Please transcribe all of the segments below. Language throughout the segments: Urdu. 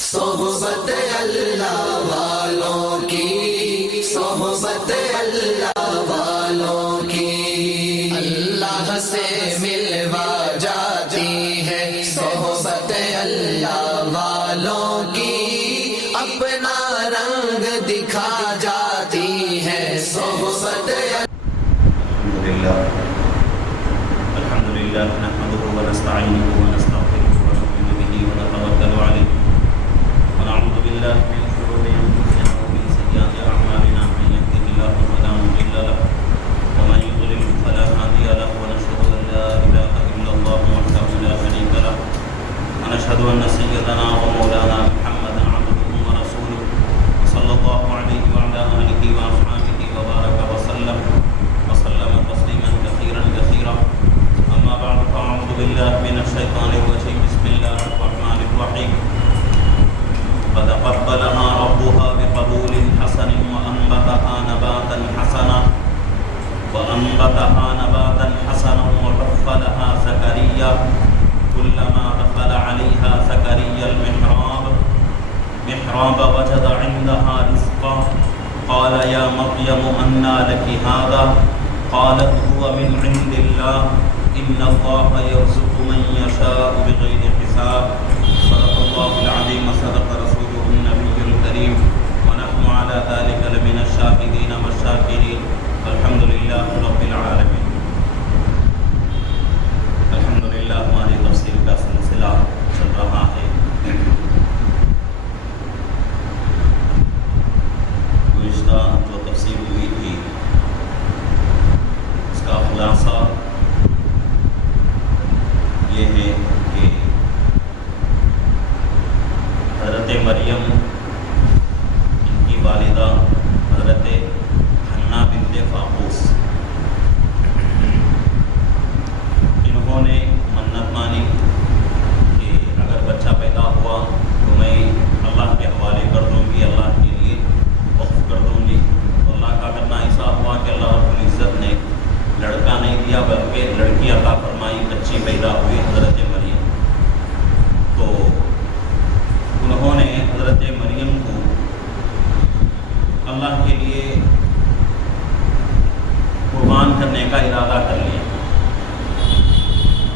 صحبت اللہ والوں کی، صحبت اللہ والوں کی، اللہ سے ملوا جاتی ہے صحبت اللہ والوں کی، اپنا رنگ دکھا جاتی ہے صحبت الحمدللہ نحمده ونستعینه ونستغفره ونؤمن به ونتوکل علیہ ونعوذ باللہ من شرور انفسنا ومن سیئات اعمالنا من یهده اللہ فلا مضل له ومن یضلل فلا هادی له ونشهد ان لا اله الا اللہ وحده لا شریک له ونشهد ان سیدنا ومولانا محمدا عبده ورسوله صلی اللہ علیہ وعلی آلہ واصحابہ وبارک وسلم تسلیما کثیرا کثیرا. أما بعد فأعوذ بالله من الشيطان الرجيم. بسم الله الرحمن الرحيم. فتقبلها ربها بقبول حسن وأنبتها نباتا حسنا وكفلها زكريا كلما دخل عليها زكريا المحراب وجد عندها رزقا قال يا مريم أنى لك هذا قالت هو من عند الله إن الله يرزق من يشاء بغير حساب. صدق الله العظيم وصدق رسوله النبي الكريم ونحن على ذلك لمن الشاهدين والشاكرين والحمد لله رب العالمين. الحمد للہ ہماری تفسیر کا سلسلہ چل رہا ہے. گزشتہ جو تفسیر ہوئی تھی اس کا خلاصہ یہ ہے کہ حضرت مریم ان کی والدہ حضرت حنا بنت فاقوس انہوں نے منت مانی کہ اگر بچہ پیدا ہوا تو میں اللہ کے حوالے کر دوں گی، اللہ کے لیے وقف کر دوں گی. تو اللہ کا کرنا ایسا ہوا کہ اللہ رب العزت نے لڑکا نہیں دیا بلکہ لڑکی عطا فرمائی، بچی پیدا ہوئی حضرت مریم. تو انہوں نے حضرت مریم کو اللہ کے لیے قربان کرنے کا ارادہ کر لیا.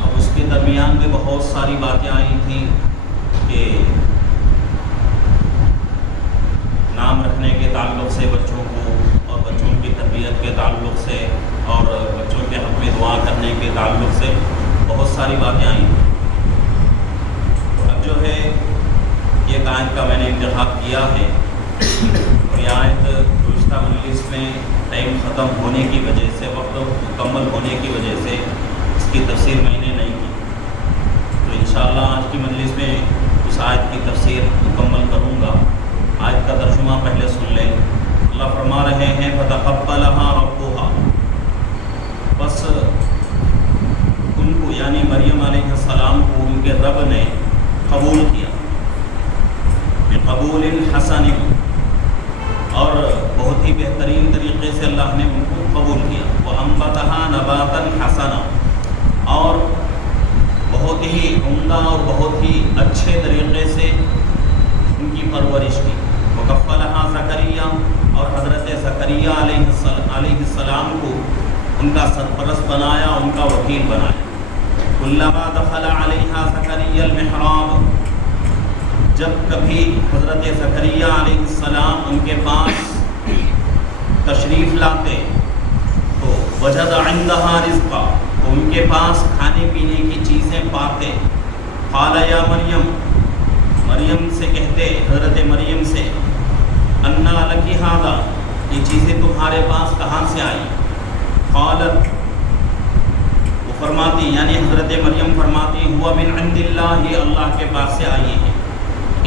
اب اس کے درمیان میں بہت ساری باتیں آئی تھیں کہ نام رکھنے کے تعلق سے بچوں کو اور بچوں کی تربیت کے تعلق سے اور بچوں کے حق میں دعا کرنے کے تعلق سے بہت ساری باتیں آئیں. اب جو ہے یہ آیت کا میں نے انتخاب کیا ہے اور یہ آیت گزشتہ مجلس میں ٹائم ختم ہونے کی وجہ سے، وقت مکمل ہونے کی وجہ سے اس کی تفسیر میں نے نہیں کی. تو انشاءاللہ آج کی مجلس میں اس آیت کی تفسیر مکمل کروں گا. آیت کا ترجمہ پہلے سن لیں. اللہ فرما رہے ہیں فتقبلها ربها، بس ان کو یعنی مریم علیہ السلام کو ان کے رب نے قبول کیا، بقبول حسن، اور بہت ہی بہترین طریقے سے اللہ نے ان کو قبول کیا. وانبتها نباتا حسنا، اور بہت ہی عمدہ اور بہت ہی اچھے طریقے سے ان کی پرورش کی. وکفلها زکریا، اور حضرت زکریا علیہ السلام کو ان کا سرپرست بنایا، ان کا وکیل بنایا. کلما دخل علیہا زکریا المحراب، جب کبھی حضرت زکریا علیہ السلام ان کے پاس تشریف لاتے تو وجد عندها رزقا، تو ان کے پاس کھانے پینے کی چیزیں پاتے. قال یا مریم، مریم سے کہتے حضرت مریم سے، انا لکی ھذا، یہ چیزیں تمہارے پاس کہاں سے آئی؟ قالت، وہ فرماتی یعنی حضرت مریم فرماتی، ہوا من عند اللہ، یہ اللہ کے پاس سے آئی ہے.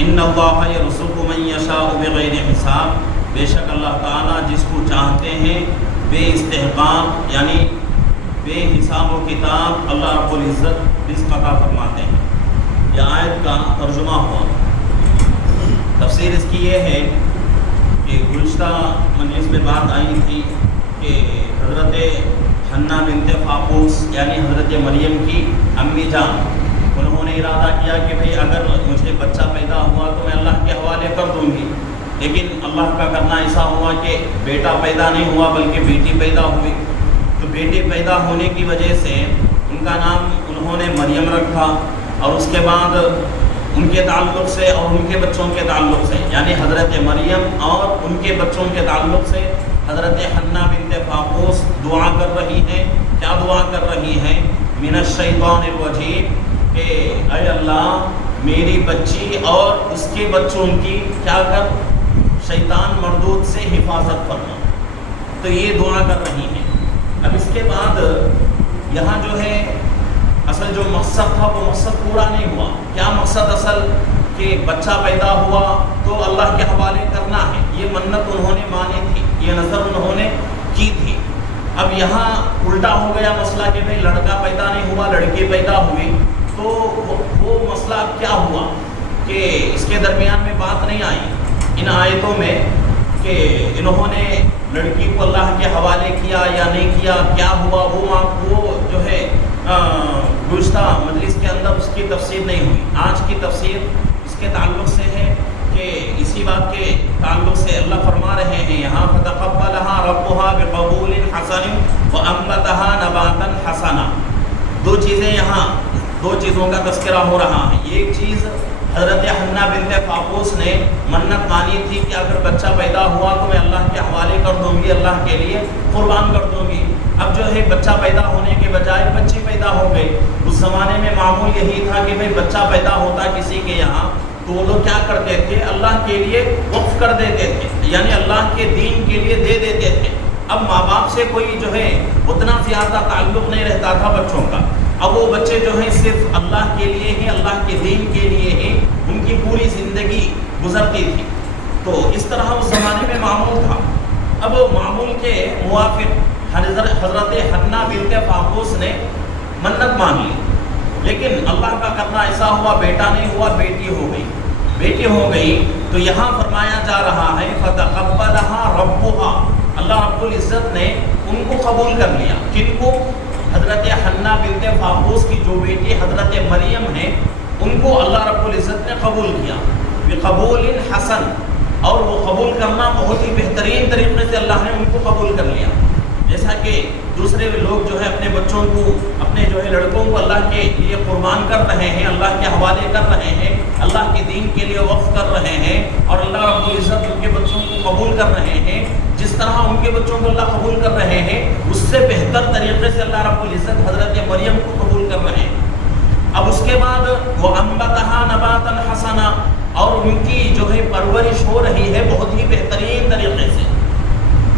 ان اللہ یرزق من یشاء بغیر حساب، بے شک اللہ تعالیٰ جس کو چاہتے ہیں بے استحقاق یعنی بے حساب و کتاب اللہ رب العزت رزق عطا فرماتے ہیں. یہ آیت کا ترجمہ ہوا. تفسیر اس کی یہ ہے کہ گزشتہ مجلس میں بات آئی تھی کہ حضرت حنا بنت فاقوس یعنی حضرت مریم کی امی جان، انہوں نے ارادہ کیا کہ بھئی اگر مجھے بچہ پیدا ہوا تو میں اللہ لیکن اللہ کا کرنا ایسا ہوا کہ بیٹا پیدا نہیں ہوا بلکہ بیٹی پیدا ہوئی. تو بیٹی پیدا ہونے کی وجہ سے ان کا نام انہوں نے مریم رکھا، اور اس کے بعد ان کے تعلق سے اور ان کے بچوں کے تعلق سے، یعنی حضرت مریم اور ان کے بچوں کے تعلق سے حضرت حنہ بنت فاقوس دعا کر رہی ہیں. کیا دعا کر رہی ہیں؟ من الشیطان الرجیم، کہ اے اللہ میری بچی اور اس کے بچوں کی کیا کر، شیطان مردود سے حفاظت فرما. تو یہ دعا کر رہی ہیں. اب اس کے بعد یہاں جو ہے اصل جو مقصد تھا وہ مقصد پورا نہیں ہوا. کیا مقصد اصل؟ کہ بچہ پیدا ہوا تو اللہ کے حوالے کرنا ہے. یہ منت انہوں نے مانی تھی، یہ نظر انہوں نے کی تھی. اب یہاں الٹا ہو گیا مسئلہ کہ بھئی لڑکا پیدا نہیں ہوا، لڑکی پیدا ہوئی. تو وہ مسئلہ اب کیا ہوا کہ اس کے درمیان میں بات نہیں آئی ان آیتوں میں کہ انہوں نے لڑکی کو اللہ کے حوالے کیا یا نہیں کیا، کیا ہوا. وہ جو ہے گزشتہ مجلس کے اندر اس کی تفسیر نہیں ہوئی. آج کی تفسیر اس کے تعلق سے ہے کہ اسی بات کے تعلق سے اللہ فرما رہے ہیں یہاں فَتَقَبَّلَهَا رَبُّهَا بِقَبُولٍ حَسَنٍ وَأَنبَتَهَا نَبَاتًا حَسَنًا. دو چیزیں یہاں، دو چیزوں کا تذکرہ ہو رہا ہے. ایک چیز حضرت حنہ بنت فاقوس نے منت مانی تھی کہ اگر بچہ پیدا ہوا تو میں اللہ کے حوالے کر دوں گی، اللہ کے لیے قربان کر دوں گی. اب جو ہے بچہ پیدا ہونے کے بجائے بچی پیدا ہو گئی. اس زمانے میں معمول یہی تھا کہ بھئی بچہ پیدا ہوتا کسی کے یہاں تو وہ لوگ کیا کرتے تھے، اللہ کے لیے وقف کر دیتے تھے، یعنی اللہ کے دین کے لیے دے دیتے تھے. اب ماں باپ سے کوئی جو ہے اتنا زیادہ تعلق نہیں رہتا تھا بچوں کا. اب وہ بچے جو ہیں صرف اللہ کے لیے ہی، اللہ کے دین کے لیے ہی ان کی پوری زندگی گزرتی تھی. تو اس طرح اس زمانے میں معمول تھا. اب معمول کے موافق حضرت حنہ بنت فاقوس نے منت مان لی، لیکن اللہ کا کرنا ایسا ہوا بیٹا نہیں ہوا، بیٹی ہو گئی. بیٹی ہو گئی تو یہاں فرمایا جا رہا ہے فَتَقَبَّلَهَا رَبُّهَا، اللہ رب العزت نے ان کو قبول کر لیا. کن کو؟ حضرت حنہ بنت فاقوس کی جو بیٹی حضرت مریم ہیں ان کو اللہ رب العزت نے قبول کیا بِقَبُولٍ حَسَن. اور وہ قبول کرنا بہت ہی بہترین طریقے سے اللہ نے ان کو قبول کر لیا. جیسا کہ دوسرے لوگ جو ہے اپنے بچوں کو، اپنے جو ہے لڑکوں کو اللہ کے لیے قربان کر رہے ہیں، اللہ کے حوالے کر رہے ہیں، اللہ کے دین کے لیے وقف کر رہے ہیں، اور اللہ رب العزت ان کے بچوں کو قبول کر رہے ہیں. جس طرح ان کے بچوں کو اللہ قبول کر رہے ہیں اس سے بہتر طریقے سے اللہ رب العزت حضرت مریم کو قبول کر رہے ہیں. اب اس کے بعد وَأَنبَتَهَا نَبَاتًا حَسَنًا، اور ان کی جو ہے پرورش ہو رہی ہے بہت ہی بہترین طریقے سے.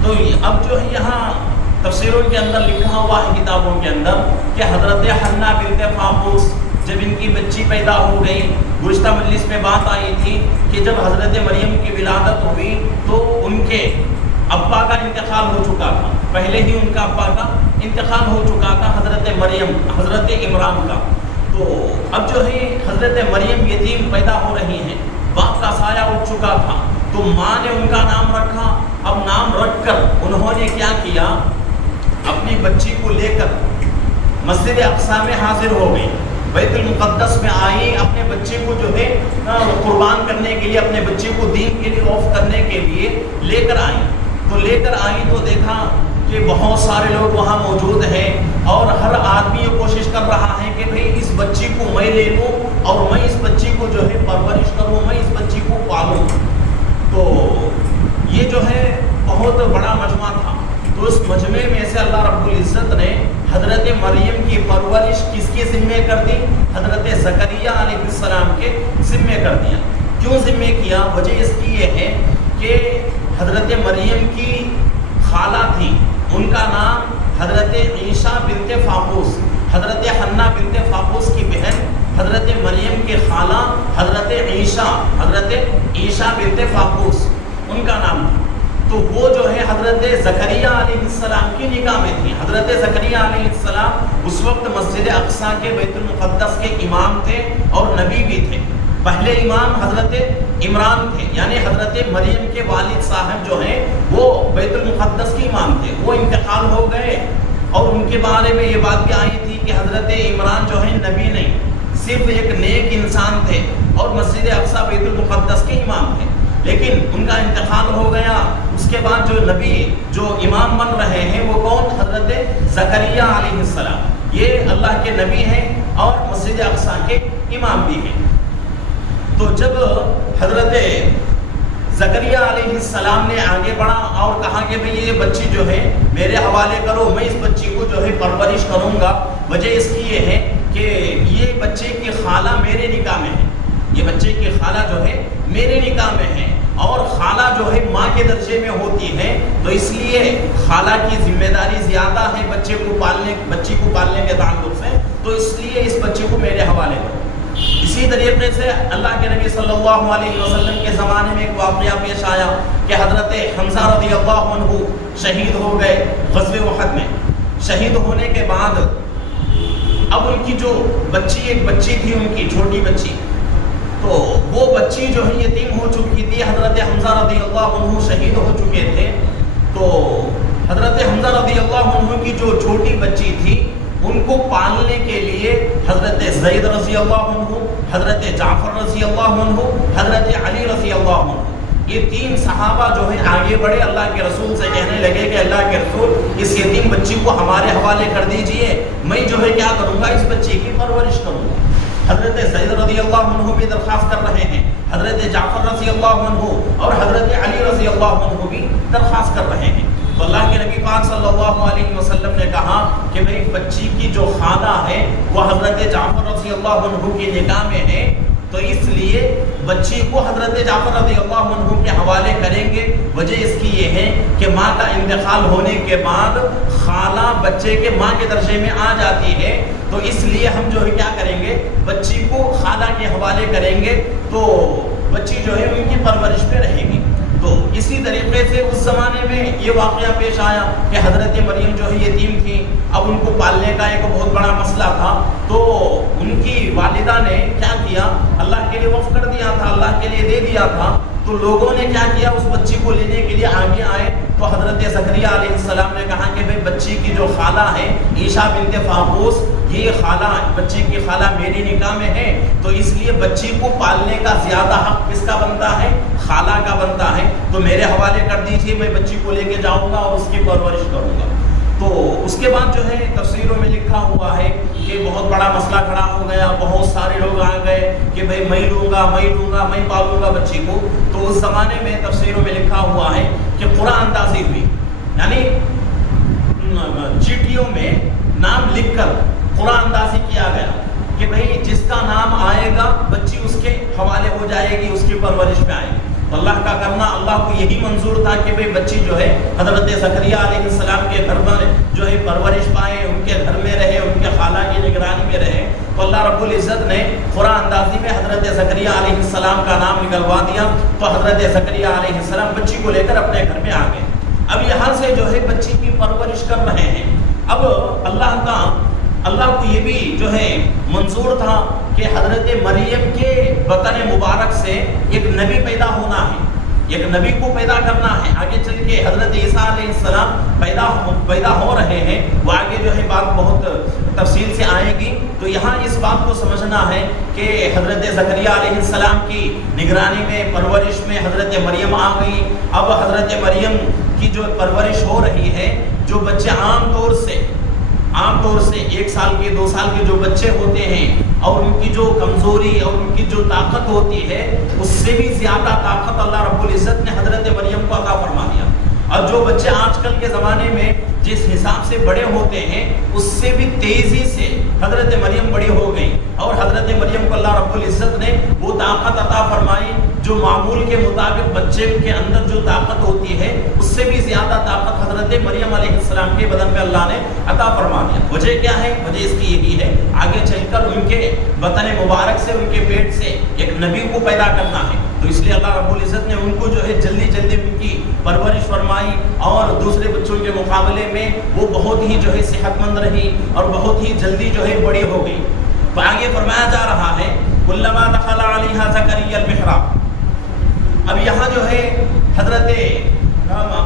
تو اب جو ہے یہاں تفسیروں کے اندر لکھا ہوا ہے کتابوں کے اندر کہ حضرت حنہ بنت فاقوس جب ان کی بچی پیدا ہو گئی، گزشتہ مجلس میں بات آئی تھی کہ جب حضرت مریم کی ولادت ہوئی تو ان کے ابا کا انتقال ہو چکا تھا. پہلے ہی ان کا ابا کا انتقال ہو چکا تھا، حضرت مریم، حضرت عمران کا. تو اب جو ہے حضرت مریم یتیم پیدا ہو رہی ہیں، باپ کا سایہ اٹھ چکا تھا، تو ماں نے ان کا نام رکھا. اب نام رکھ کر انہوں نے کیا کیا، اپنی بچی کو لے کر مسجد اقصی میں حاضر ہو گئی، بیت المقدس میں آئی، اپنے بچے کو جو ہے قربان کرنے کے لیے، اپنے بچے کو دین کے لیے وقف کرنے کے لیے لے کر آئی. تو لے کر آئی تو دیکھا کہ بہت سارے لوگ وہاں موجود ہیں، اور ہر آدمی یہ کوشش کر رہا ہے کہ بھئی اس بچی کو میں لے لوں اور میں اس بچی کو جو ہے پرورش کروں، میں اس بچی کو پالوں. تو یہ جو ہے بہت بڑا مجمع تھا. تو اس مجمع میں سے اللہ رب العزت نے حضرت مریم کی پرورش کس کے ذمہ کر دی؟ حضرت زکریا علیہ السلام کے ذمہ کر دیا. کیوں ذمہ کیا؟ وجہ اس کی یہ ہے کہ حضرت مریم کی خالہ تھی، ان کا نام حضرت عیسیٰ بنت فاقوس، حضرت حنہ بنت فاقوس کی بہن حضرت مریم کے خالہ حضرت عیسیٰ بنت فاقوس ان کا نام تھا. تو وہ جو ہے حضرت زکریا علیہ السلام کی نکاح میں تھی. حضرت زکریا علیہ السلام اس وقت مسجد اقصی کے بیت المقدس کے امام تھے اور نبی بھی تھے. پہلے امام حضرت عمران تھے، یعنی حضرت مریم کے والد صاحب جو ہیں وہ بیت المقدس کے امام تھے. وہ انتقال ہو گئے، اور ان کے بارے میں یہ بات بھی آئی تھی کہ حضرت عمران جو ہے نبی نہیں، صرف ایک نیک انسان تھے اور مسجد اقصی بیت المقدس کے امام تھے. لیکن ان کا نبی جو امام بن رہے ہیں وہ کون؟ حضرت زکریا علیہ السلام، یہ اللہ کے نبی ہیں اور مسجد اقصی کے امام بھی ہیں۔ تو جب حضرت زکریا علیہ السلام نے آگے بڑھا اور کہا کہ بھئی یہ بچی جو ہے میرے حوالے کرو، میں اس بچی کو جو ہے پرورش کروں گا، وجہ اس کی یہ ہے کہ یہ بچے کی خالہ میرے نکاح میں ہے، یہ بچے کی خالہ جو ہے میرے نکاح میں ہے، اور خالہ جو ہے ماں کے درجے میں ہوتی ہے، تو اس لیے خالہ کی ذمہ داری زیادہ ہے بچی کو پالنے کے تعلق سے، تو اس لیے اس بچے کو میرے حوالے کرو۔ اسی طریقے سے اللہ کے نبی صلی اللہ علیہ وسلم کے زمانے میں ایک واقعہ پیش آیا کہ حضرت حمزہ رضی اللہ عنہ شہید ہو گئے غزوہ احد میں۔ شہید ہونے کے بعد اب ان کی جو بچی، ایک بچی تھی ان کی چھوٹی بچی، تو وہ بچی جو ہے یتیم ہو چکی تھی۔ حضرت حمزہ رضی اللہ عنہ شہید ہو چکے تھے، تو حضرت حمزہ رضی اللہ عنہ کی جو چھوٹی بچی تھی ان کو پالنے کے لیے حضرت زید رضی اللہ عنہ، حضرت جعفر رضی اللہ عنہ، حضرت علی رضی اللہ عنہ، یہ تین صحابہ جو ہیں آگے بڑھے، اللہ کے رسول سے کہنے لگے کہ اللہ کے رسول اس یتیم بچی کو ہمارے حوالے کر دیجئے، میں جو ہے کیا کروں گا، اس بچی کی پرورش کروں گا۔ حضرت زید رضی اللہ عنہ بھی درخواست کر رہے ہیں، حضرت جعفر رضی اللہ عنہ اور حضرت علی رضی اللہ عنہ بھی درخواست کر رہے ہیں۔ تو اللہ کے نبی پاک صلی اللہ علیہ وسلم نے کہا کہ بھئی بچی کی جو خالہ ہے وہ حضرت جعفر رضی اللہ عنہ کی نکاح میں ہے، تو اس لیے بچی کو حضرت جعفر رضی اللہ عنہ کے حوالے کریں گے۔ وجہ اس کی یہ ہے کہ ماں کا انتقال ہونے کے بعد خالہ بچے کے ماں کے درجے میں آ جاتی ہے، تو اس لیے ہم جو ہے کیا کریں گے، بچی کو خالہ کے حوالے کریں گے، تو بچی جو ہے ان کی پرورش میں رہے گی۔ تو اسی طریقے سے اس زمانے میں یہ واقعہ پیش آیا کہ حضرت مریم جو ہے یتیم تھی، اب ان کو پالنے کا ایک بہت بڑا مسئلہ تھا، تو ان کی والدہ نے کیا کیا، اللہ کے لیے وقف کر دیا تھا، اللہ کے لیے دے دیا تھا، تو لوگوں نے کیا کیا، اس بچی کو لینے کے لیے آگے آئے، تو حضرت زکریا علیہ السلام نے کہا کہ بھئی بچی کی جو خالہ ہے عیشا بنت فاقوس، یہ خالہ، بچی کی خالہ میری نکاح میں ہے، تو اس لیے بچی کو پالنے کا زیادہ حق کس کا بنتا ہے، خالہ کا بنتا ہے، تو میرے حوالے کر دیجیے، میں بچی کو لے کے جاؤں گا اور اس کی پرورش کروں گا۔ تو اس کے بعد جو ہے تفسیروں میں لکھا ہوا ہے کہ بہت بڑا مسئلہ کھڑا ہو گیا، بہت سارے لوگ آ گئے کہ بھئی میں لوں گا، میں پالوں گا بچی کو۔ تو اس زمانے میں تفسیروں میں لکھا ہوا ہے کہ قرآن اندازی ہوئی، یعنی چیٹیوں میں نام لکھ کر قرآن اندازی کیا گیا کہ بھئی جس کا نام آئے گا بچی اس کے حوالے ہو جائے گی، اس کی پرورش میں آئے گی۔ اللہ کا کرنا، اللہ کو یہی منظور تھا کہ بھئی بچی جو ہے حضرت زکریا علیہ السلام کے گھر میں جو ہے پرورش پائے، ان کے گھر میں رہے، ان کے خالہ کی نگرانی میں رہے، تو اللہ رب العزت نے قرآن اندازی میں حضرت زکریا علیہ السلام کا نام نکلوا دیا، تو حضرت زکریا علیہ السلام بچی کو لے کر اپنے گھر میں آ گئے۔ اب یہاں سے جو ہے بچی کی پرورش کر رہے ہیں۔ اب اللہ کو یہ بھی جو ہے منظور تھا کہ حضرت مریم کے بطن مبارک سے ایک نبی پیدا ہونا ہے، ایک نبی کو پیدا کرنا ہے۔ آگے چل کے حضرت عیسیٰ علیہ السلام پیدا ہو رہے ہیں، وہ آگے جو ہے بات بہت تفصیل سے آئے گی۔ تو یہاں اس بات کو سمجھنا ہے کہ حضرت زکریا علیہ السلام کی نگرانی میں، پرورش میں حضرت مریم آ گئی۔ اب حضرت مریم کی جو پرورش ہو رہی ہے، جو بچے عام طور سے 1 سال کے 2 سال کے جو بچے ہوتے ہیں، اور ان کی جو کمزوری اور ان کی جو طاقت ہوتی ہے، اس سے بھی زیادہ طاقت اللہ رب العزت نے حضرت مریم کو عطا فرما دیا۔ اور جو بچے آج کل کے زمانے میں جس حساب سے بڑے ہوتے ہیں، اس سے بھی تیزی سے حضرت مریم بڑی ہو گئی، اور حضرت مریم کو اللہ رب العزت نے وہ طاقت عطا فرمائی جو معمول کے مطابق بچے کے اندر جو طاقت ہوتی ہے، اس سے بھی زیادہ طاقت حضرت مریم علیہ السلام کے بدن پہ اللہ نے عطا فرما دیا۔ وجہ کیا ہے؟ وجہ اس کی یہی ہے، آگے چل کر ان کے بطن مبارک سے، ان کے پیٹ سے ایک نبی کو پیدا کرنا ہے، تو اس لیے اللہ رب العزت نے ان کو جو ہے جلدی ان کی پرورش فرمائی، اور دوسرے بچوں کے مقابلے میں وہ بہت ہی جو ہے صحت مند رہی اور بہت ہی جلدی جو ہے بڑی ہو گئی۔ تو آگے فرمایا جا رہا ہے کلما دخل علیہا زکریا المحراب۔ اب یہاں جو ہے حضرت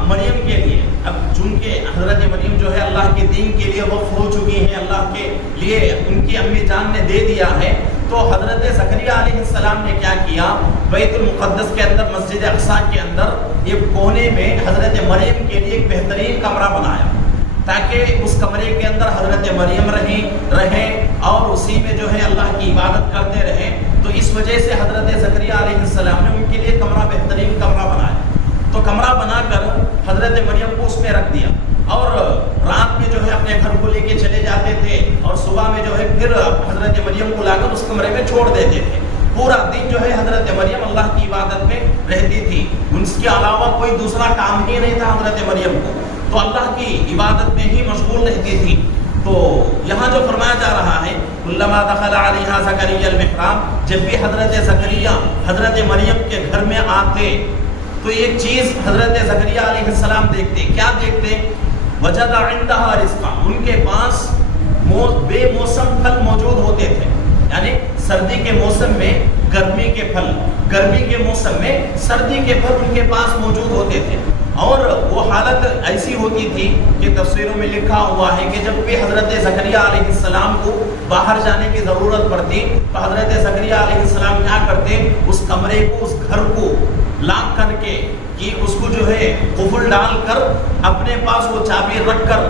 مریم کے لیے، اب چونکہ حضرت مریم جو ہے اللہ کے دین کے لیے وقف ہو چکی ہیں، اللہ کے لیے ان کی امی جان نے دے دیا ہے، تو تو حضرت زکریا علیہ السلام نے کیا کیا، بیت المقدس کے اندر مسجد اقصی کے اندر ایک کونے میں حضرت مریم کے لیے ایک بہترین کمرہ بنایا تاکہ اس کمرے کے اندر حضرت مریم رہیں اور اسی میں جو ہے اللہ کی عبادت کرتے رہیں۔ تو اس وجہ سے حضرت زکریا علیہ السلام نے ان کے لیے کمرہ بہترین کمرہ بنایا۔ تو کمرہ بنا کر حضرت مریم کو اس میں رکھ دیا اور رات میں جو ہے اپنے گھر کو لے کے چلے جاتے تھے اور صبح میں جو ہے پھر حضرت مریم کو لا کر اس کمرے میں چھوڑ دیتے تھے۔ پورا دن جو ہے حضرت مریم اللہ کی عبادت میں رہتی تھی، اس کے علاوہ کوئی دوسرا کام ہی نہیں تھا حضرت مریم کو، تو اللہ کی عبادت میں ہی مشغول رہتی تھی۔ تو یہاں جو فرمایا جا رہا ہے کلما دخل علیہا زکریا المحراب، جب بھی حضرت زکریا حضرت مریم کے گھر میں آتے تو ایک چیز حضرت زکریا علیہ السلام دیکھتے، کیا دیکھتے؟ وجد عندها رزقا، ان کے پاس بے موسم پھل موجود ہوتے تھے، یعنی سردی کے موسم میں گرمی کے پھل، گرمی کے موسم میں سردی کے پھل ان کے پاس موجود ہوتے تھے۔ اور وہ حالت ایسی ہوتی تھی کہ تفسیروں میں لکھا ہوا ہے کہ جب بھی حضرت زکریا علیہ السلام کو باہر جانے کی ضرورت پڑتی تو حضرت زکریا علیہ السلام کیا کرتے، اس کمرے کو، اس گھر کو لاک کر کے کہ اس کو جو ہے قفل ڈال کر اپنے پاس وہ چابی رکھ کر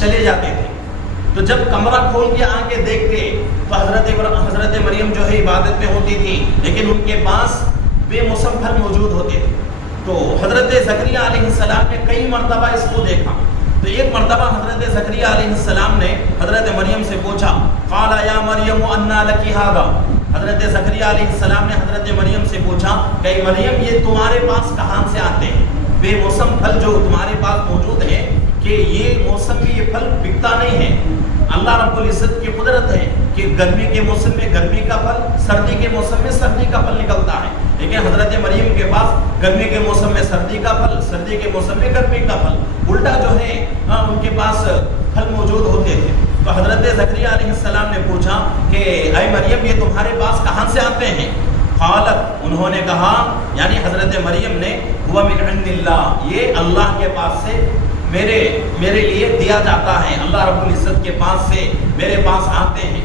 چلے جاتے تھے۔ تو جب کمرہ کھول کے آ کے دیکھتے تو حضرت مریم جو ہے عبادت میں ہوتی تھی لیکن ان کے پاس بے موسم پھل موجود ہوتے تھے۔ تو حضرت زکریا علیہ السلام نے کئی مرتبہ اس کو دیکھا، تو ایک مرتبہ حضرت زکریا علیہ السلام نے حضرت مریم سے پوچھا، قال یا مریم انا لکی ھذا، حضرت زکریا علیہ السلام نے حضرت مریم سے پوچھا کہ مریم یہ تمہارے پاس کہاں سے آتے ہیں، بے موسم پھل جو تمہارے پاس موجود ہے کہ یہ موسم میں یہ پھل بکتا نہیں ہے، اللہ رب العزت کی قدرت ہے کہ گرمی کے موسم میں گرمی کا پھل، سردی کے موسم میں سردی کا پھل نکلتا ہے، لیکن حضرت مریم کے پاس گرمی کے موسم میں سردی کا پھل، سردی کے موسم میں گرمی کا پھل، الٹا جو ہے ان کے پاس پھل موجود ہوتے تھے۔ تو حضرت زکریا علیہ السلام نے پوچھا کہ اے مریم یہ تمہارے پاس کہاں سے آتے ہیں؟ قالت، انہوں نے کہا یعنی حضرت مریم نے، ہوا من عند اللہ، یہ اللہ کے پاس سے میرے لیے دیا جاتا ہے، اللہ رب العزت کے پاس سے میرے پاس آتے ہیں۔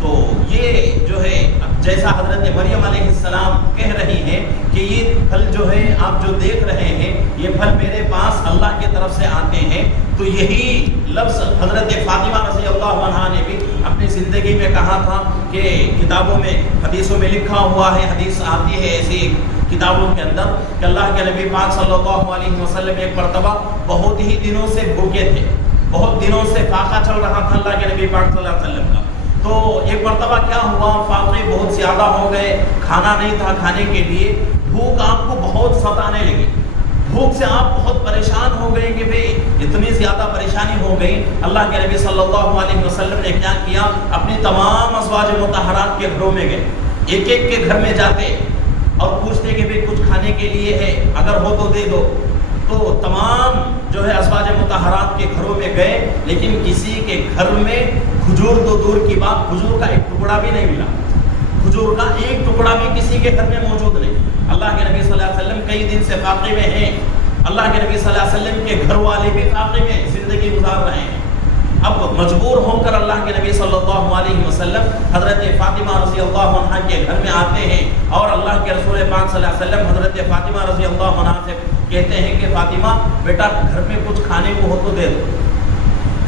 تو یہ جو ہے جیسا حضرت مریم علیہ السلام کہہ رہی ہیں کہ یہ پھل جو ہے آپ جو دیکھ رہے ہیں یہ پھل میرے پاس اللہ کی طرف سے آتے ہیں، تو یہی لفظ حضرت فاطمہ رضی اللہ عنہا نے بھی اپنی زندگی میں کہا تھا کہ کتابوں میں، حدیثوں میں لکھا ہوا ہے، حدیث آتی ہے ایسی کتابوں کے اندر کہ اللہ کے نبی پاک صلی اللہ علیہ وسلم ایک مرتبہ بہت ہی دنوں سے بھوکے تھے، بہت دنوں سے فاقہ چل رہا تھا اللہ کے نبی پاک صلی اللہ علیہ وسلم کا۔ تو ایک مرتبہ کیا ہوا، فاقے بہت زیادہ ہو گئے، کھانا نہیں تھا کھانے کے لیے، بھوک آپ کو بہت ستانے لگی، بھوک سے آپ بہت پریشان ہو گئے کہ بھئی اتنی زیادہ پریشانی ہو گئی۔ اللہ کے نبی صلی اللہ علیہ وسلم نے کیا کیا، اپنی تمام ازواج مطہرات کے گھروں میں گئے، ایک ایک کے گھر میں جاتے اور پوچھتے کہ بھئی کچھ کھانے کے لیے ہے، اگر ہو تو دے دو۔ تو تمام جو ہے ازواج مطہرات کے گھروں میں گئے لیکن کسی کے گھر میں کھجور تو دور کی بات، کھجور کا ایک ٹکڑا بھی نہیں ملا، کھجور کا ایک ٹکڑا بھی کسی کے گھر میں موجود نہیں۔ اللہ کے نبی صلی اللہ علیہ وسلم کئی دن سے فاقے میں ہیں، اللہ کے نبی صلی اللہ علیہ وسلم کے گھر والے بھی فاقے میں زندگی گزار رہے ہیں۔ اب مجبور ہو کر اللہ کے نبی صلی اللہ علیہ وسلم حضرت فاطمہ رضی اللہ عنہا کے گھر میں آتے ہیں اور اللہ کے رسول پاک صلی اللہ علیہ وسلم حضرت فاطمہ رضی اللہ عنہا سے کہتے ہیں کہ فاطمہ بیٹا گھر میں کچھ کھانے کو ہو تو دے دو،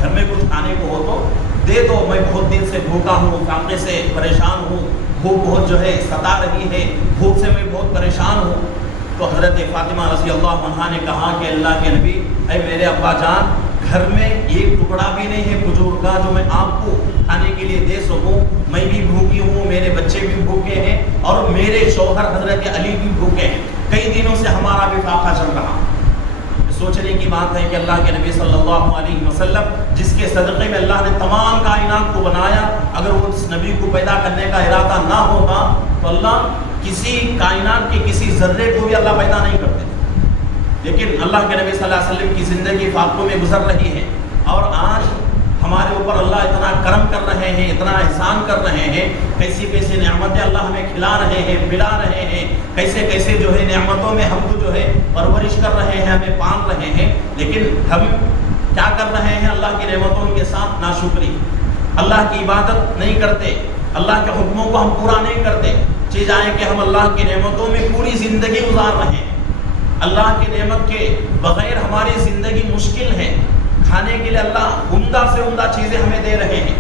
گھر میں کچھ کھانے کو ہو تو دے دو، میں بہت دن سے بھوکا ہوں، فاقے سے پریشان ہوں، بھوک بہت جو ہے ستا رہی ہے، بھوک سے میں بہت پریشان ہوں۔ تو حضرت فاطمہ رضی اللہ عنہا نے کہا کہ اللہ کے نبی، اے میرے ابا جان، گھر میں ایک ٹکڑا بھی نہیں ہے کھجور کا جو میں آپ کو کھانے کے لیے دے سکوں، میں بھی بھوکی ہوں، میرے بچے بھی بھوکے ہیں اور میرے شوہر حضرت علی بھی بھوکے ہیں، کئی دنوں سے ہمارا بھی فاقہ چل رہا۔ سوچنے کی بات ہے کہ اللہ کے نبی صلی اللہ علیہ وسلم جس کے صدقے میں اللہ نے تمام کائنات کو بنایا، اگر وہ اس نبی کو پیدا کرنے کا ارادہ نہ ہوتا تو اللہ کسی کائنات کے کسی ذرے کو بھی اللہ پیدا نہیں کرتے، لیکن اللہ کے نبی صلی اللہ علیہ وسلم کی زندگی فاقوں میں گزر رہی ہے اور آج ہمارے اوپر اللہ اتنا کرم کر رہے ہیں، اتنا احسان کر رہے ہیں، کیسی کیسی نعمتیں اللہ ہمیں کھلا رہے ہیں، پلا رہے ہیں، کیسے کیسے جو ہے نعمتوں میں ہم کو جو ہے پرورش کر رہے ہیں، ہمیں پال رہے ہیں، لیکن ہم کیا کر رہے ہیں؟ اللہ کی نعمتوں کے ساتھ ناشکری، اللہ کی عبادت نہیں کرتے، اللہ کے حکموں کو ہم پورا نہیں کرتے، چاہے کہ ہم اللہ کی نعمتوں میں پوری زندگی گزار رہے ہیں، اللہ کی نعمت کے بغیر ہماری زندگی مشکل ہے، کھانے کے لیے اللہ عمدہ سے عمدہ چیزیں ہمیں دے رہے ہیں۔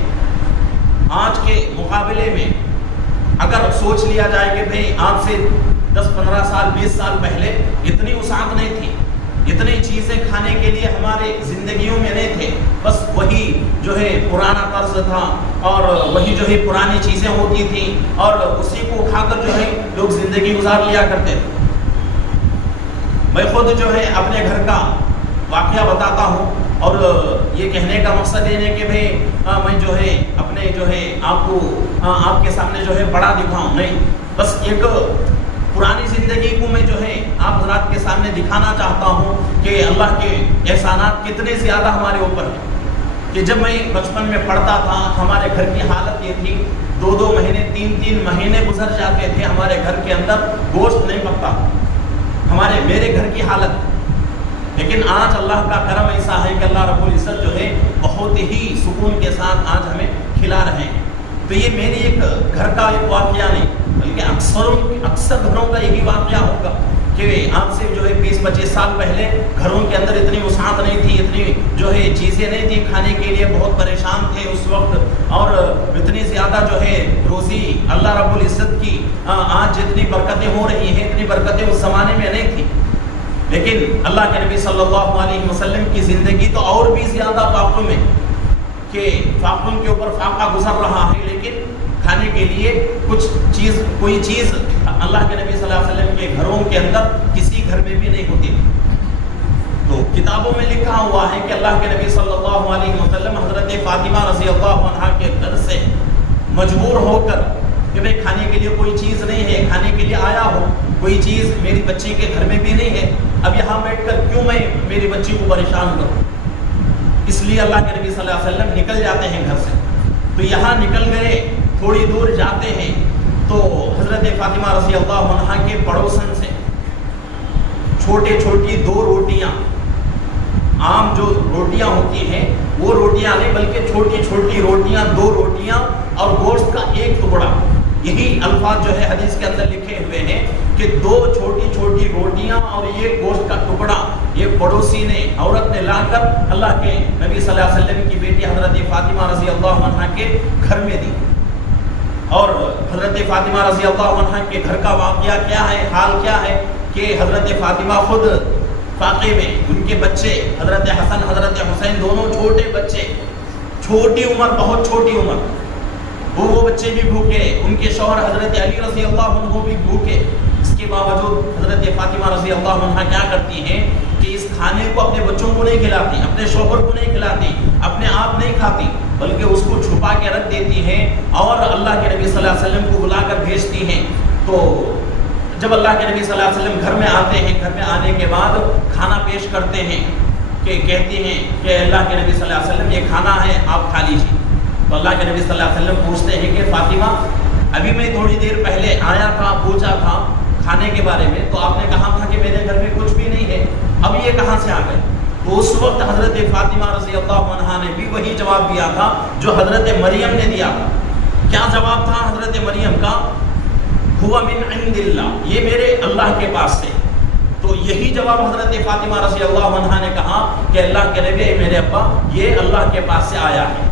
آج کے مقابلے میں اگر سوچ لیا جائے کہ بھئی آج سے 10-15 سال 20 سال پہلے اتنی وسعت نہیں تھی، اتنی چیزیں کھانے کے لیے ہمارے زندگیوں میں نہیں تھے، بس وہی جو ہے پرانا طرز تھا اور وہی جو ہے پرانی چیزیں ہوتی تھیں اور اسی کو کھا کر جو ہے لوگ زندگی گزار لیا کرتے تھے۔ میں خود جو ہے اپنے گھر کا واقعہ بتاتا ہوں اور یہ کہنے کا مقصد یہ ہے کہ بھئی میں جو ہے اپنے جو ہے آپ کے سامنے جو ہے بڑا دکھاؤں نہیں، بس ایک پرانی زندگی کو میں جو ہے آپ حضرات کے سامنے دکھانا چاہتا ہوں کہ اللہ کے احسانات کتنے زیادہ ہمارے اوپر ہیں۔ کہ جب میں بچپن میں پڑھتا تھا ہمارے گھر کی حالت یہ تھی، 2-2 مہینے 3-3 مہینے گزر جاتے تھے ہمارے گھر کے اندر گوشت نہیں پکتا، میرے گھر کی حالت۔ لیکن آج اللہ کا کرم ایسا ہے کہ اللہ رب العزت جو ہے بہت ہی سکون کے ساتھ آج ہمیں کھلا رہے ہیں۔ تو یہ میری ایک گھر کا ایک واقعہ نہیں بلکہ اکثر گھروں کا یہی واقعہ ہوگا کہ آج سے جو ہے 20-25 سال پہلے گھروں کے اندر اتنی وسعت نہیں تھی، اتنی جو ہے چیزیں نہیں تھی کھانے کے لیے، بہت پریشان تھے اس وقت، اور اتنی زیادہ جو ہے روزی اللہ رب العزت کی آج جتنی برکتیں ہو رہی ہیں اتنی برکتیں اس زمانے میں نہیں تھی۔ لیکن اللہ کے نبی صلی اللہ علیہ وسلم کی زندگی تو اور بھی زیادہ فاقوں میں کہ فاقوں کے اوپر فاقہ گزر رہا ہے، لیکن کھانے کے لیے کوئی چیز اللہ کے نبی صلی اللہ علیہ وسلم کے گھروں کے اندر کسی گھر میں بھی نہیں ہوتی تھی۔ تو کتابوں میں لکھا ہوا ہے کہ اللہ کے نبی صلی اللہ علیہ وسلم حضرت فاطمہ رضی اللہ عنہا کے گھر سے مجبور ہو کر کہ بھئی کھانے کے لیے کوئی چیز نہیں ہے، کھانے کے لیے آیا ہو، کوئی چیز میری بچی کے گھر میں بھی نہیں ہے، اب یہاں بیٹھ کر کیوں میں میری بچی کو پریشان کروں، اس لیے اللہ کے نبی صلی اللہ علیہ وسلم نکل جاتے ہیں گھر سے۔ تو یہاں نکل گئے، تھوڑی دور جاتے ہیں تو حضرت فاطمہ رضی اللہ عنہا کے پڑوسن سے چھوٹی 2 روٹیاں، عام جو روٹیاں ہوتی ہیں وہ روٹیاں نہیں بلکہ چھوٹی روٹیاں، 2 روٹیاں اور گوشت کا 1 ٹکڑا، یہی الفاظ جو ہے حدیث کے اندر لکھے ہوئے ہیں کہ 2 چھوٹی روٹیاں اور یہ گوشت کا ٹکڑا یہ پڑوسی نے، عورت نے لا کر اللہ کے نبی صلی اللہ علیہ وسلم کی بیٹی حضرت فاطمہ رضی اللہ عنہا کے گھر میں دی۔ اور حضرت فاطمہ رضی اللہ عنہا کے گھر کا واقعہ کیا ہے، حال کیا ہے کہ حضرت فاطمہ خود فاقے میں، ان کے بچے حضرت حسن حضرت حسین دونوں چھوٹے بچے، چھوٹی عمر، بہت چھوٹی عمر، وہ بچے بھی بھوکے، ان کے شوہر حضرت علی رضی اللہ عنہ بھی بھوکے۔ اس کے باوجود حضرت فاطمہ رضی اللہ عنہ کیا کرتی ہیں کہ اس کھانے کو اپنے بچوں کو نہیں کھلاتی، اپنے شوہر کو نہیں کھلاتی، اپنے آپ نہیں کھاتی، بلکہ اس کو چھپا کے رکھ دیتی ہیں اور اللہ کے نبی صلی اللہ علیہ وسلم کو بلا کر بھیجتی ہیں۔ تو جب اللہ کے نبی صلی اللہ علیہ وسلم گھر میں آتے ہیں، گھر میں آنے کے بعد کھانا پیش کرتے ہیں کہ کہتی ہیں کہ اللہ کے نبی صلی اللہ علیہ وسلم یہ کھانا ہے آپ کھا لیجیے۔ تو اللہ کے نبی صلی اللہ علیہ وسلم پوچھتے ہیں کہ فاطمہ ابھی میں تھوڑی دیر پہلے آیا تھا، پوچھا تھا کھانے کے بارے میں، تو آپ نے کہا تھا کہ میرے گھر میں کچھ بھی نہیں ہے، اب یہ کہاں سے آ گئے؟ تو اس وقت حضرت فاطمہ رضی اللہ عنہا نے بھی وہی جواب دیا تھا جو حضرت مریم نے دیا تھا۔ کیا جواب تھا حضرت مریم کا؟ ہوا من عند اللہ، یہ میرے اللہ کے پاس سے۔ تو یہی جواب حضرت فاطمہ رضی اللہ عنہا نے کہا کہ اللہ کے نبی میرے ابا یہ اللہ کے پاس سے آیا ہے۔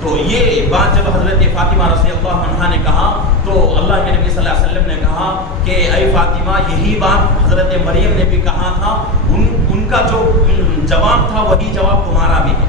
تو یہ بات جب حضرت فاطمہ رضی اللہ عنہا نے کہا تو اللہ کے نبی صلی اللہ علیہ وسلم نے کہا کہ اے فاطمہ یہی بات حضرت مریم نے بھی کہا تھا، ان کا جو جواب تھا وہی جواب تمہارا بھی ہے۔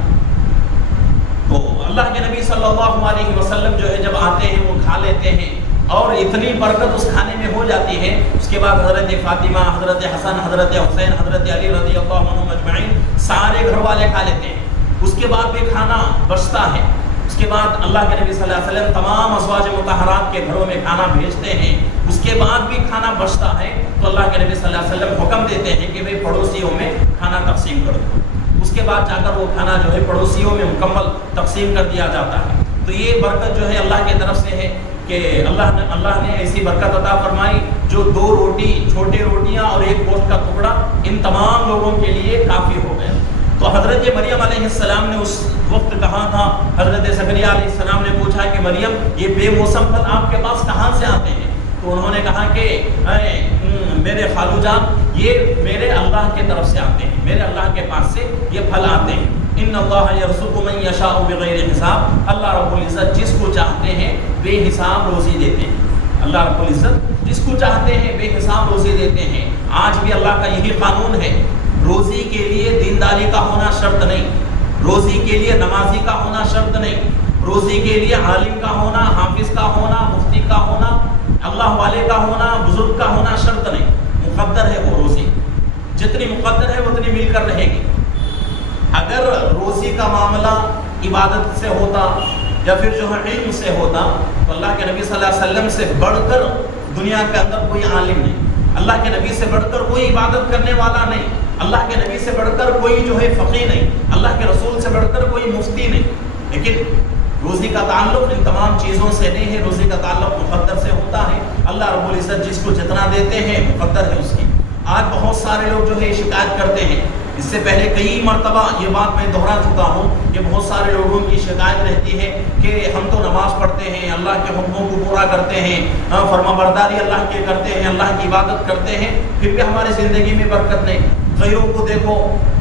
تو اللہ کے نبی صلی اللہ علیہ وسلم جو ہے جب آتے ہیں وہ کھا لیتے ہیں اور اتنی برکت اس کھانے میں ہو جاتی ہے۔ اس کے بعد حضرت فاطمہ، حضرت حسن، حضرت حسین، حضرت علی رضی اللہ عنہم اجمعین سارے گھر والے کھا لیتے ہیں۔ اس کے بعد بھی کھانا بچتا ہے۔ اس کے بعد اللہ کے نبی صلی اللہ علیہ وسلم تمام ازواج مطہرات کے گھروں میں کھانا بھیجتے ہیں۔ اس کے بعد بھی کھانا بچتا ہے تو اللہ کے نبی صلی اللہ علیہ وسلم حکم دیتے ہیں کہ بھئی پڑوسیوں میں کھانا تقسیم کرو۔ اس کے بعد جا کر وہ کھانا جو ہے پڑوسیوں میں مکمل تقسیم کر دیا جاتا ہے۔ تو یہ برکت جو ہے اللہ کی طرف سے ہے کہ اللہ نے ایسی برکت عطا فرمائی جو 2 روٹی، چھوٹی روٹیاں اور 1 گوشت کا ٹکڑا ان تمام لوگوں کے لیے کافی ہو گیا۔ تو حضرت مریم علیہ السلام نے اس وقت کہا تھا، حضرت زکریا علیہ السلام نے پوچھا کہ مریم یہ بے موسم پھل آپ کے پاس کہاں سے آتے ہیں؟ تو انہوں نے کہا کہ میرے خالو جان یہ میرے اللہ کے طرف سے آتے ہیں، میرے اللہ کے پاس سے یہ پھل آتے ہیں۔ ان اللہ یرزق من یشاء بغیر حساب، اللہ رب العزت جس کو چاہتے ہیں بے حساب روزی دیتے ہیں۔ اللہ رب العزت جس کو چاہتے ہیں بے حساب روزی دیتے ہیں۔ آج بھی اللہ کا یہی قانون ہے، روزی کے لیے دینداری کا ہونا شرط نہیں، روزی کے لیے نمازی کا ہونا شرط نہیں، روزی کے لیے عالم کا ہونا، حافظ کا ہونا، مفتی کا ہونا، اللہ والے کا ہونا، بزرگ کا ہونا شرط نہیں، مقدر ہے وہ روزی، جتنی مقدر ہے اتنی مل کر رہے گی۔ اگر روزی کا معاملہ عبادت سے ہوتا یا پھر جو ہے علم سے ہوتا تو اللہ کے نبی صلی اللہ علیہ وسلم سے بڑھ کر دنیا کے اندر کوئی عالم نہیں، اللہ کے نبی سے بڑھ کر کوئی عبادت کرنے والا نہیں، اللہ کے نبی سے بڑھ کر کوئی جو ہے فقیہ نہیں، اللہ کے رسول سے بڑھ کر کوئی مفتی نہیں۔ لیکن روزی کا تعلق ان تمام چیزوں سے نہیں ہے، روزی کا تعلق مقدر سے ہوتا ہے۔ اللہ رب العزت جس کو جتنا دیتے ہیں مقدر ہے اس کی۔ آج بہت سارے لوگ جو ہے شکایت کرتے ہیں، اس سے پہلے کئی مرتبہ یہ بات میں دہرا چکا ہوں کہ بہت سارے لوگوں کی شکایت رہتی ہے کہ ہم تو نماز پڑھتے ہیں، اللہ کے حکموں کو پورا کرتے ہیں، فرما برداری اللہ کے کرتے ہیں، اللہ کی عبادت کرتے ہیں، پھر بھی ہماری زندگی میں برکت نہیں۔ غیروں کو دیکھو،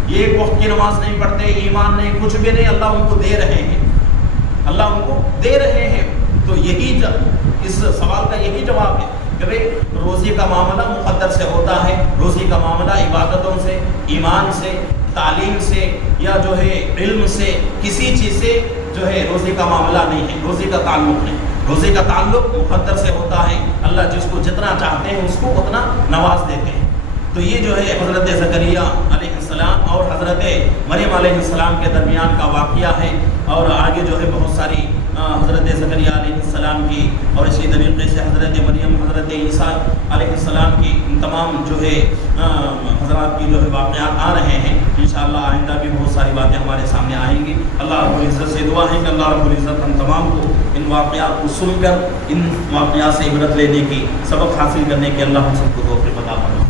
یہ ایک وقت کی نماز نہیں پڑھتے، ایمان نہیں، کچھ بھی نہیں، اللہ ان کو دے رہے ہیں، اللہ ان کو دے رہے ہیں۔ تو یہی اس سوال کا یہی جواب ہے کہ بھئی روزی کا معاملہ مقدر سے ہوتا ہے، روزی کا معاملہ عبادتوں سے، ایمان سے، تعلیم سے یا جو ہے علم سے، کسی چیز سے جو ہے روزی کا معاملہ نہیں ہے، روزی کا تعلق نہیں، روزی کا تعلق مقدر سے ہوتا ہے۔ اللہ جس کو جتنا چاہتے ہیں اس کو اتنا نواز دیتے ہیں۔ تو یہ جو ہے حضرت زکریا علیہ السلام اور حضرت مریم علیہ السلام کے درمیان کا واقعہ ہے، اور آگے جو ہے بہت ساری حضرت زکریا علیہ السلام کی اور اسی طریقے سے حضرت مریم، حضرت عیسیٰ علیہ السلام کی تمام جو ہے حضرات کی جو ہے واقعات آ رہے ہیں۔ انشاءاللہ آئندہ بھی بہت ساری باتیں ہمارے سامنے آئیں گی۔ اللہ رب العزت سے دعا ہے کہ اللہ رب العزت ہم تمام کو ان واقعات کو سن کر ان واقعات سے عبرت لینے کی، سبق حاصل کرنے کی اللہ ہم سب کو توفیق عطا فرمائے۔